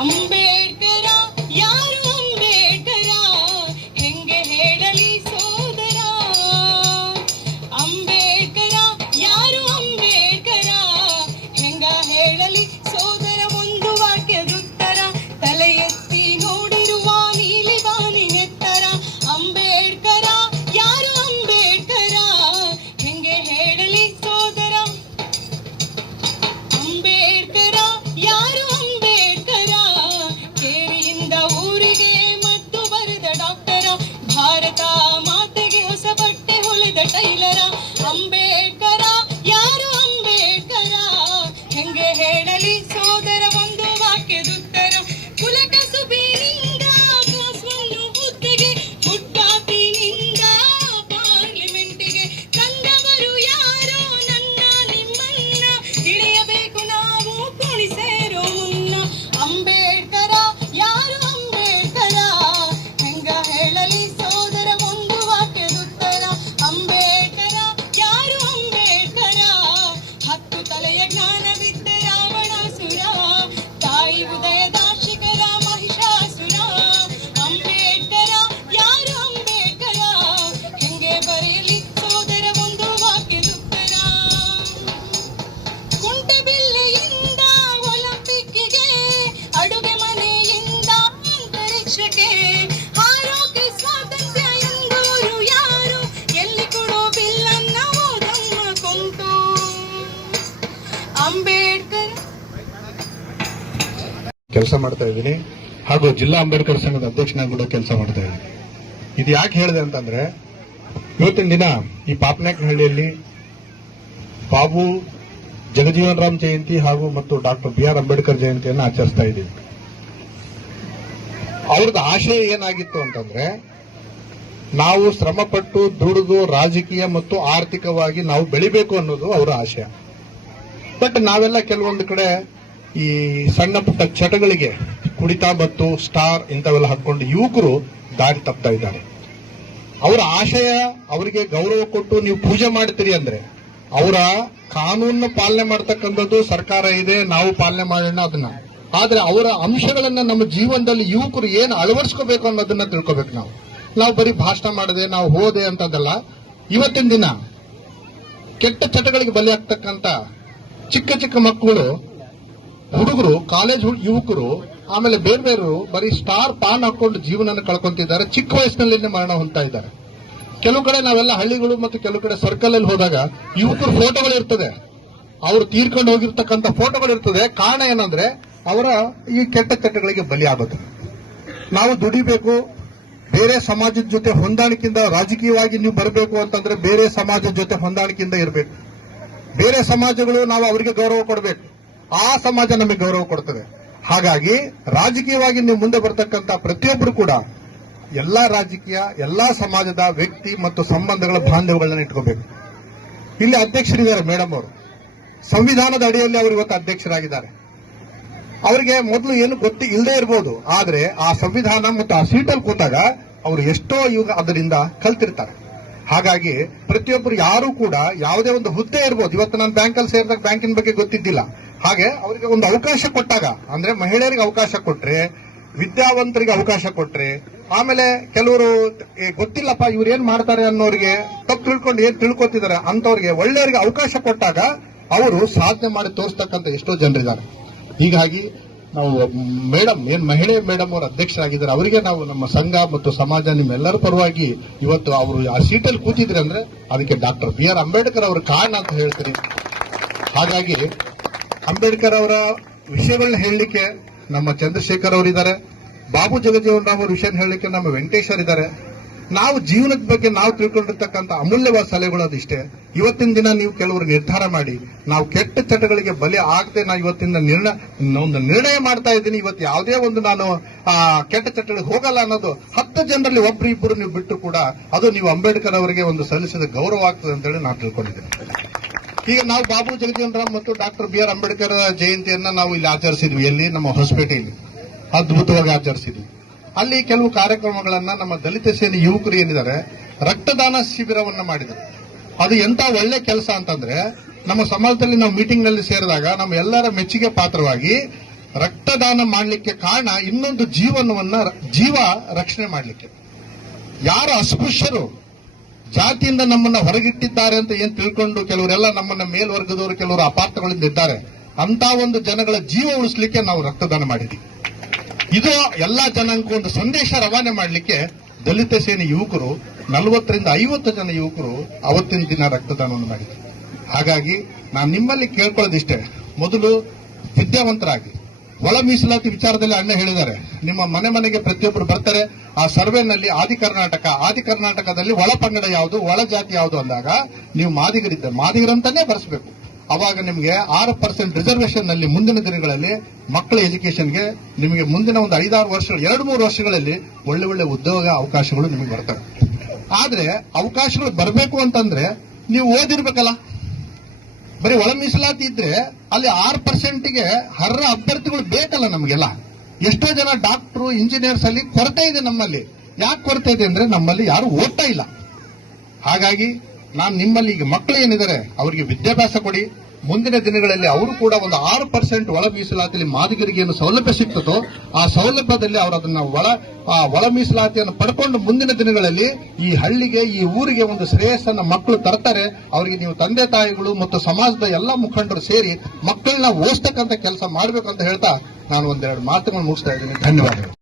ಅಂಬೇಡ್ಕರ ಯಾರು ಅಂಬೇಡ್ಕರ ಹೆಂಗೆ ಹೇಳಲಿ ಸೋದರ ಅಂಬೇಡ್ಕರ ಯಾರು ಅಂಬೇಡ್ಕರ ಹೆಂಗ ಹೇಳಲಿ ಸೋದರ ಒಂದು ವಾಕ್ಯದುತ್ತರ ತಲೆ ಎತ್ತಿ ನೋಡಿರುವ ನೀಲಿ ಬಾನಿ ಎತ್ತರ ಅಂಬೇಡ್ಕರ ಯಾರು ಅಂಬೇಡ್ಕರ ಹೆಂಗೆ ಹೇಳಲಿ ಸೋದರ ಅಂಬೇಡ್ಕರ ಯಾರು ಭಾರತ ಮಾತೆಗೆ ಹೊಸ ಬಟ್ಟೆ ಹೊಲಿದ ಟೈಲರ ಅಂಬೇಡ್ಕರ ಯಾರು ಅಂಬೇಡ್ಕರ ಹೆಂಗೆ ಹೇಳಲಿ ಸೋದರ ಒಂದು ವಾಕ್ಯದುತ್ತರ ಕುಲಕಸುಬಿನಿಂದ ಕಾಸ್ವನ್ನು ಹುದ್ದೆಗೆ ಹುಟ್ಟಾಪಿನಿಂದ ಪಾರ್ಲಿಮೆಂಟಿಗೆ ತಂದವರು ಯಾರೋ ನನ್ನ ನಿಮ್ಮನ್ನ ತಿಳಿಯಬೇಕು ನಾವು ಕುಣಿ ಸೇರೋ ಮುನ್ನ ಅಂಬೇಡ್ಕರ ಯಾರು ಅಂಬೇಡ್ಕರ ಹೆಂಗ ಹೇಳಲಿ ಅಂಬೇಡ್ಕರ ಯಾರು ಅಂಬೇಡ್ಕರ ಹತ್ತು ತಲೆಯ ಜ್ಞಾನವಿದ್ದ ರಾವಣಾಸುರ ತಾಯಿ ಉದಯದ ಶಿಖರ ಮಹಿಷಾಸುರ ಅಂಬೇಡ್ಕರ ಯಾರು ಅಂಬೇಡ್ಕರ ಹೆಂಗೆ ಬರೆಯಲಿ ಸೋದರ ಒಂದು ವಾಕ್ಯದುತ್ತರ ಕುಂಟೆಬಿಲ್ಲೆಯಿಂದ ಒಲಿಂಪಿಕ್ಕಿಗೆ ಅಡುಗೆ ಮನೆಯಿಂದ ಅಂತರಿಕ್ಷಕ್ಕೆ ಹಾರೋಕೆ ಸ್ವಾತಂತ್ರ್ಯ ಎಂದವರು ಯಾರು ಎಲ್ಲಿ ಕೊಡೋ ಬಿಲ್ಲನ್ನ ಓದಮ್ಮ ಕೊಂಟು ಅಂಬೇಡ್ಕರ್ ಕೆಲಸ ಮಾಡ್ತಾ ಇದ್ದೀನಿ ಹಾಗೂ ಜಿಲ್ಲಾ ಅಂಬೇಡ್ಕರ್ ಸಂಘದ ಅಧ್ಯಕ್ಷನಾಗಿ ಕೂಡ ಕೆಲಸ ಮಾಡ್ತಾ ಇದ್ದೀನಿ. ಇದು ಯಾಕೆ ಹೇಳಿದೆ ಅಂತಂದ್ರೆ ಇವತ್ತಿನ ದಿನ ಈ ಪಾಪನಾಯಕನಹಳ್ಳಿಯಲ್ಲಿ ಬಾಬು ಜಗಜೀವನ್ ರಾಮ್ ಜಯಂತಿ ಹಾಗೂ ಮತ್ತು ಡಾಕ್ಟರ್ BR ಅಂಬೇಡ್ಕರ್ ಜಯಂತಿಯನ್ನು ಆಚರಿಸ್ತಾ ಇದ್ದೀವಿ. ಅವ್ರದ್ದು ಆಶಯ ಏನಾಗಿತ್ತು ಅಂತಂದ್ರೆ ನಾವು ಶ್ರಮಪಟ್ಟು ದುಡಿದು ರಾಜಕೀಯ ಮತ್ತು ಆರ್ಥಿಕವಾಗಿ ನಾವು ಬೆಳಿಬೇಕು ಅನ್ನೋದು ಅವರ ಆಶಯ. ಬಟ್ ನಾವೆಲ್ಲ ಕೆಲವೊಂದು ಕಡೆ ಈ ಸಣ್ಣ ಪುಟ್ಟ ಚಟಗಳಿಗೆ ಕುಡಿತ ಮತ್ತು ಸ್ಟಾರ್ ಇಂಥವೆಲ್ಲ ಹಾಕೊಂಡು ಯುವಕರು ದಾರಿ ತಪ್ತಾ ಇದ್ದಾರೆ. ಅವರ ಆಶಯ ಅವರಿಗೆ ಗೌರವ ಕೊಟ್ಟು ನೀವು ಪೂಜೆ ಮಾಡ್ತೀರಿ ಅಂದ್ರೆ ಅವರ ಕಾನೂನು ಪಾಲನೆ ಮಾಡ್ತಕ್ಕಂಥದ್ದು ಸರ್ಕಾರ ಇದೆ, ನಾವು ಪಾಲನೆ ಮಾಡೋಣ ಅದನ್ನ. ಆದ್ರೆ ಅವರ ಅಂಶಗಳನ್ನ ನಮ್ಮ ಜೀವನದಲ್ಲಿ ಯುವಕರು ಏನು ಅಳವಡಿಸ್ಕೋಬೇಕು ಅನ್ನೋದನ್ನ ತಿಳ್ಕೋಬೇಕು. ನಾವು ಬರೀ ಭಾಷಣ ಮಾಡದೆ ನಾವು ಹೋದೆ ಅಂತದಲ್ಲ. ಇವತ್ತಿನ ದಿನ ಕೆಟ್ಟ ಚಟಗಳಿಗೆ ಬಲಿಯಾಗ್ತಕ್ಕಂಥ ಚಿಕ್ಕ ಚಿಕ್ಕ ಮಕ್ಕಳು, ಹುಡುಗರು, ಕಾಲೇಜ್ ಯುವಕರು, ಆಮೇಲೆ ಬೇರೆ ಬೇರೆ ಬರೀ ಸ್ಟಾರ್ ಪಾನ್ ಹಾಕೊಂಡು ಜೀವನ ಕಳ್ಕೊಂತಿದ್ದಾರೆ. ಚಿಕ್ಕ ವಯಸ್ಸಿನಲ್ಲಿ ಮರಣ ಹೊಂದ್ತಾ ಇದ್ದಾರೆ. ಕೆಲವು ಕಡೆ ನಾವೆಲ್ಲ ಹಳ್ಳಿಗಳು ಮತ್ತು ಕೆಲವು ಕಡೆ ಸರ್ಕಲ್ ಅಲ್ಲಿ ಹೋದಾಗ ಯುವಕರು ಫೋಟೋಗಳು ಇರ್ತದೆ, ಅವರು ತೀರ್ಕೊಂಡು ಹೋಗಿರ್ತಕ್ಕಂಥ ಫೋಟೋಗಳು ಇರ್ತದೆ. ಕಾರಣ ಏನಂದ್ರೆ ಅವರ ಈ ಕೆಟ್ಟ ಚಟಗಳಿಗೆ ಬಲಿ ಆಗೋದು. ನಾವು ದುಡಿಬೇಕು, ಬೇರೆ ಸಮಾಜದ ಜೊತೆ ಹೊಂದಾಣಿಕೆಯಿಂದ ರಾಜಕೀಯವಾಗಿ ನೀವು ಬರಬೇಕು ಅಂತಂದ್ರೆ ಬೇರೆ ಸಮಾಜದ ಜೊತೆ ಹೊಂದಾಣಿಕೆಯಿಂದ ಇರಬೇಕು. ಬೇರೆ ಸಮಾಜಗಳು ನಾವು ಅವರಿಗೆ ಗೌರವ ಕೊಡಬೇಕು, ಆ ಸಮಾಜ ನಮಗೆ ಗೌರವ ಕೊಡ್ತದೆ. ಹಾಗಾಗಿ ರಾಜಕೀಯವಾಗಿ ನೀವು ಮುಂದೆ ಬರ್ತಕ್ಕಂಥ ಪ್ರತಿಯೊಬ್ಬರು ಕೂಡ ಎಲ್ಲಾ ರಾಜಕೀಯ, ಎಲ್ಲಾ ಸಮಾಜದ ವ್ಯಕ್ತಿ ಮತ್ತು ಸಂಬಂಧಗಳ ಬಾಂಧವ್ಯಗಳನ್ನ ಇಟ್ಕೋಬೇಕು. ಇಲ್ಲಿ ಅಧ್ಯಕ್ಷರಿದ್ದಾರೆ ಮೇಡಮ್ ಅವರು, ಸಂವಿಧಾನದ ಅಡಿಯಲ್ಲಿ ಅವರು ಇವತ್ತು ಅಧ್ಯಕ್ಷರಾಗಿದ್ದಾರೆ. ಅವರಿಗೆ ಮೊದಲು ಏನು ಇಲ್ಲದೆ ಇರಬಹುದು, ಆದ್ರೆ ಆ ಸಂವಿಧಾನ ಮತ್ತು ಆ ಸೀಟಲ್ಲಿ ಕೂತಾಗ ಅವರು ಎಷ್ಟೋ ಇವಾಗ ಅದರಿಂದ ಕಲ್ತಿರ್ತಾರೆ. ಹಾಗಾಗಿ ಪ್ರತಿಯೊಬ್ಬರು ಯಾರು ಕೂಡ ಯಾವುದೇ ಒಂದು ಹುದ್ದೆ ಇರಬಹುದು. ಇವತ್ತು ನಾನು ಬ್ಯಾಂಕಲ್ಲಿ ಸೇರಿದಾಗ ಬ್ಯಾಂಕಿನ ಬಗ್ಗೆ ಗೊತ್ತಿದ್ದಿಲ್ಲ. ಹಾಗೆ ಅವರಿಗೆ ಒಂದು ಅವಕಾಶ ಕೊಟ್ಟಾಗ, ಅಂದ್ರೆ ಮಹಿಳೆಯರಿಗೆ ಅವಕಾಶ ಕೊಟ್ರೆ, ವಿದ್ಯಾವಂತರಿಗೆ ಅವಕಾಶ ಕೊಟ್ರೆ, ಆಮೇಲೆ ಕೆಲವರು ಗೊತ್ತಿಲ್ಲಪ್ಪ ಇವ್ರು ಏನ್ ಮಾಡ್ತಾರೆ ಅನ್ನೋರಿಗೆ ತಪ್ಪು ತಿಳ್ಕೊಂಡು ಏನ್ ತಿಳ್ಕೊತಿದ್ದಾರೆ ಅಂತವ್ರಿಗೆ ಒಳ್ಳೆಯವರಿಗೆ ಅವಕಾಶ ಕೊಟ್ಟಾಗ ಅವರು ಸಾಧನೆ ಮಾಡಿ ತೋರಿಸ್ತಕ್ಕಂಥ ಎಷ್ಟೋ ಜನರಿದ್ದಾರೆ. ಹೀಗಾಗಿ ನಾವು ಮೇಡಮ್ ಮಹಿಳೆ ಮೇಡಮ್ ಅವರು ಅಧ್ಯಕ್ಷರಾಗಿದ್ದಾರೆ, ಅವರಿಗೆ ನಾವು ನಮ್ಮ ಸಂಘ ಮತ್ತು ಸಮಾಜ ನಿಮ್ಮೆಲ್ಲರ ಪರವಾಗಿ ಇವತ್ತು ಅವರು ಆ ಸೀಟಲ್ಲಿ ಕೂತಿದ್ರೆ ಅಂದ್ರೆ ಅದಕ್ಕೆ ಡಾಕ್ಟರ್ BR ಅಂಬೇಡ್ಕರ್ ಅವರ ಕಾರಣ ಅಂತ ಹೇಳ್ತೀನಿ. ಹಾಗಾಗಿ ಅಂಬೇಡ್ಕರ್ ಅವರ ವಿಷಯಗಳನ್ನ ಹೇಳಲಿಕ್ಕೆ ನಮ್ಮ ಚಂದ್ರಶೇಖರ್ ಅವರಿದ್ದಾರೆ, ಬಾಬು ಜಗಜೀವನ್ ರಾಮ್ ಅವರ ವಿಷಯ ಹೇಳಲಿಕ್ಕೆ ನಮ್ಮ ವೆಂಕಟೇಶ್ವರ್ ಇದ್ದಾರೆ. ನಾವು ಜೀವನದ ಬಗ್ಗೆ ನಾವು ತಿಳ್ಕೊಂಡಿರ್ತಕ್ಕಂಥ ಅಮೂಲ್ಯವಾದ ಸಲಹೆಗಳು ಅದಿಷ್ಟೇ. ಇವತ್ತಿನ ದಿನ ನೀವು ಕೆಲವರು ನಿರ್ಧಾರ ಮಾಡಿ ನಾವು ಕೆಟ್ಟ ಚಟಗಳಿಗೆ ಬಲಿ ಆಗದೆ ನಾ ಇವತ್ತಿನ ಒಂದು ನಿರ್ಣಯ ಮಾಡ್ತಾ ಇದ್ದೀನಿ. ಇವತ್ತು ಯಾವುದೇ ಒಂದು ನಾನು ಕೆಟ್ಟ ಚಟಗಳಿಗೆ ಹೋಗಲ್ಲ ಅನ್ನೋದು 10 ಜನರಲ್ಲಿ ಒಬ್ರು ಇಬ್ಬರು ನೀವು ಬಿಟ್ಟು ಕೂಡ ಅದು ನೀವು ಅಂಬೇಡ್ಕರ್ ಅವರಿಗೆ ಒಂದು ಸಲ್ಲಿಸಿದ ಗೌರವ ಆಗ್ತದೆ ಅಂತೇಳಿ ನಾನು ತಿಳ್ಕೊಂಡಿದ್ದೇನೆ. ಈಗ ನಾವು ಬಾಬು ಜಗಜೀವನ್ ರಾಮ್ ಮತ್ತು ಡಾಕ್ಟರ್ BR ಅಂಬೇಡ್ಕರ್ ಜಯಂತಿಯನ್ನ ನಾವು ಇಲ್ಲಿ ಆಚರಿಸಿದ್ವಿ. ಎಲ್ಲಿ? ನಮ್ಮ ಹೊಸಪೇಟೆಯಲ್ಲಿ ಅದ್ಭುತವಾಗಿ ಆಚರಿಸಿದ್ವಿ. ಅಲ್ಲಿ ಕೆಲವು ಕಾರ್ಯಕ್ರಮಗಳನ್ನ ನಮ್ಮ ದಲಿತ ಸೇನೆ ಯುವಕರು ಏನಿದ್ದಾರೆ ರಕ್ತದಾನ ಶಿಬಿರವನ್ನ ಮಾಡಿದರು. ಅದು ಎಂತ ಒಳ್ಳೆ ಕೆಲಸ ಅಂತಂದ್ರೆ ನಮ್ಮ ಸಮಾಜದಲ್ಲಿ ನಾವು ಮೀಟಿಂಗ್ ನಲ್ಲಿ ಸೇರಿದಾಗ ನಮ್ಮ ಎಲ್ಲರ ಮೆಚ್ಚುಗೆ ಪಾತ್ರವಾಗಿ ರಕ್ತದಾನ ಮಾಡಲಿಕ್ಕೆ ಕಾರಣ ಇನ್ನೊಂದು ಜೀವ ರಕ್ಷಣೆ ಮಾಡಲಿಕ್ಕೆ. ಯಾರು ಅಸ್ಪೃಶ್ಯರು ಜಾತಿಯಿಂದ ನಮ್ಮನ್ನ ಹೊರಗಿಟ್ಟಿದ್ದಾರೆ ಅಂತ ಏನ್ ತಿಳ್ಕೊಂಡು ಕೆಲವರೆಲ್ಲ ನಮ್ಮನ್ನ ಮೇಲ್ವರ್ಗದವರು ಕೆಲವರು ಅಪಾರ್ಥಗಳಿಂದ ಇದ್ದಾರೆ, ಅಂತ ಒಂದು ಜನಗಳ ಜೀವ ಉಳಿಸ್ಲಿಕ್ಕೆ ನಾವು ರಕ್ತದಾನ ಮಾಡಿದ್ವಿ. ಇದು ಎಲ್ಲಾ ಜನಾಂಗಕ್ಕೂ ಒಂದು ಸಂದೇಶ ರವಾನೆ ಮಾಡಲಿಕ್ಕೆ ದಲಿತ ಸೇನೆ ಯುವಕರು 40 ರಿಂದ 50 ಜನ ಯುವಕರು ಅವತ್ತಿನ ದಿನ ರಕ್ತದಾನವನ್ನು ಮಾಡಿದ್ರು. ಹಾಗಾಗಿ ನಾನು ನಿಮ್ಮಲ್ಲಿ ಕೇಳ್ಕೊಳ್ಳೋದಿಷ್ಟೇ, ಮೊದಲು ವಿದ್ಯಾವಂತರಾಗಿ. ಒಳ ಮೀಸಲಾತಿ ವಿಚಾರದಲ್ಲಿ ಅಣ್ಣ ಹೇಳಿದ್ದಾರೆ, ನಿಮ್ಮ ಮನೆ ಮನೆಗೆ ಪ್ರತಿಯೊಬ್ಬರು ಬರ್ತಾರೆ, ಆ ಸರ್ವೆನಲ್ಲಿ ಆದಿ ಕರ್ನಾಟಕದಲ್ಲಿ ಒಳ ಪಂಗಡ ಯಾವುದು, ಒಳ ಜಾತಿ ಯಾವುದು ಅಂದಾಗ ನೀವು ಮಾದಿಗರಂತಾನೆ ಬರೆಸಬೇಕು. ಅವಾಗ ನಿಮಗೆ 6% ರಿಸರ್ವೇಶನ್ ನಲ್ಲಿ ಮುಂದಿನ ದಿನಗಳಲ್ಲಿ ಮಕ್ಕಳ ಎಜುಕೇಶನ್ಗೆ ನಿಮಗೆ ಮುಂದಿನ ಒಂದು 5-6 ವರ್ಷಗಳು 2-3 ವರ್ಷಗಳಲ್ಲಿ ಒಳ್ಳೆ ಉದ್ಯೋಗ ಅವಕಾಶಗಳು ನಿಮಗೆ ಬರ್ತವೆ. ಆದ್ರೆ ಅವಕಾಶಗಳು ಬರಬೇಕು ಅಂತಂದ್ರೆ ನೀವು ಓದಿರ್ಬೇಕಲ್ಲ. ಬರೀ ಒಳ ಮೀಸಲಾತಿ ಇದ್ರೆ ಅಲ್ಲಿ 6%ಗೆ ಅರ್ಹ ಅಭ್ಯರ್ಥಿಗಳು ಬೇಕಲ್ಲ ನಮಗೆಲ್ಲ. ಎಷ್ಟೋ ಜನ ಡಾಕ್ಟರ್ ಇಂಜಿನಿಯರ್ಸ್ ಅಲ್ಲಿ ಕೊರತೆ ಇದೆ ನಮ್ಮಲ್ಲಿ. ಯಾಕೆ ಕೊರತೆ ಇದೆ ಅಂದ್ರೆ ನಮ್ಮಲ್ಲಿ ಯಾರು ಓದ್ತಾ ಇಲ್ಲ. ಹಾಗಾಗಿ ನಾನು ನಿಮ್ಮಲ್ಲಿ ಈಗ ಮಕ್ಕಳು ಏನಿದ್ದಾರೆ ಅವರಿಗೆ ವಿದ್ಯಾಭ್ಯಾಸ ಕೊಡಿ. ಮುಂದಿನ ದಿನಗಳಲ್ಲಿ ಅವರು ಕೂಡ ಒಂದು 6% ಒಳ ಮೀಸಲಾತಿಯಲ್ಲಿ ಮಾದಿಗರಿಗೆ ಏನು ಸೌಲಭ್ಯ ಸಿಗ್ತದೋ ಆ ಸೌಲಭ್ಯದಲ್ಲಿ ಅವರು ಅದನ್ನ ಒಳ ಮೀಸಲಾತಿಯನ್ನು ಪಡ್ಕೊಂಡು ಮುಂದಿನ ದಿನಗಳಲ್ಲಿ ಈ ಹಳ್ಳಿಗೆ ಈ ಊರಿಗೆ ಒಂದು ಶ್ರೇಯಸ್ಸನ್ನ ಮಕ್ಕಳು ತರ್ತಾರೆ. ಅವರಿಗೆ ನೀವು ತಂದೆ ತಾಯಿಗಳು ಮತ್ತು ಸಮಾಜದ ಎಲ್ಲಾ ಮುಖಂಡರು ಸೇರಿ ಮಕ್ಕಳನ್ನ ಓದಿಸ್ತಕ್ಕಂಥ ಕೆಲಸ ಮಾಡಬೇಕು ಅಂತ ಹೇಳ್ತಾ ನಾನು ಒಂದೆರಡು ಮಾತುಗಳನ್ನು ಮುಗಿಸ್ತಾ ಇದ್ದೀನಿ. ಧನ್ಯವಾದಗಳು.